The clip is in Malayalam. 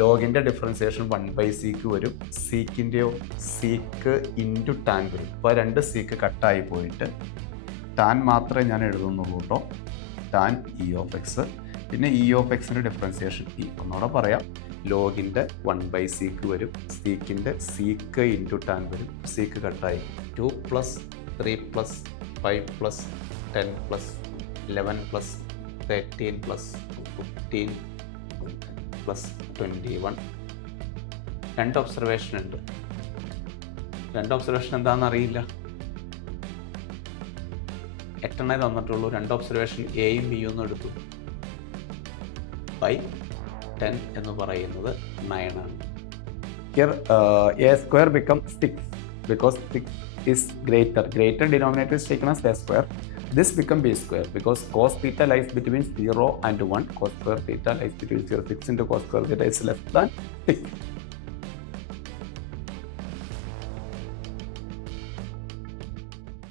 ലോഗിൻ്റെ ഡിഫറൻസിയേഷൻ 1/സീക്ക് വരും. സീക്കിൻ്റെയോ സീക്ക് ഇൻറ്റു ടാൻ വരും. അപ്പോൾ 2 സീക്ക് കട്ടായി പോയിട്ട് ടാൻ മാത്രമേ ഞാൻ എഴുതുന്നുള്ളൂ കേട്ടോ. Tan E of X. പിന്നെ ഇ ഓഫ് എക്സിൻ്റെ ഡിഫറൻസിയേഷൻ ഇ. ഒന്നുകൂടെ പറയാം. ലോഗിൻ്റെ 1/സീക്ക് വരും. സീക്കിൻ്റെ സീക്ക് ഇൻറ്റു ടാൻ വരും. സീക്ക് കട്ടായി 2 + 3 + 5 + 10 + 11 + 13 + 15 + 21. 2 ഒബ്സർവേഷൻ ഉണ്ട്. 2 ഒബ്സർവേഷൻ എന്താണെന്ന് അറിയില്ല. 8 തന്നിട്ടുള്ളൂ. 2 ഒബ്സർവേഷൻ എയും ബിയും ഒന്നും എടുത്തു. 10 എന്ന് പറയുന്നത് 9 ആണ്. Here a² becomes 6 because 6 is greater. Greater denominator is taken as a². This becomes b² because cos theta lies between 0 and 1. Cos square theta lies between 0. 6 into cos square theta is less than 6.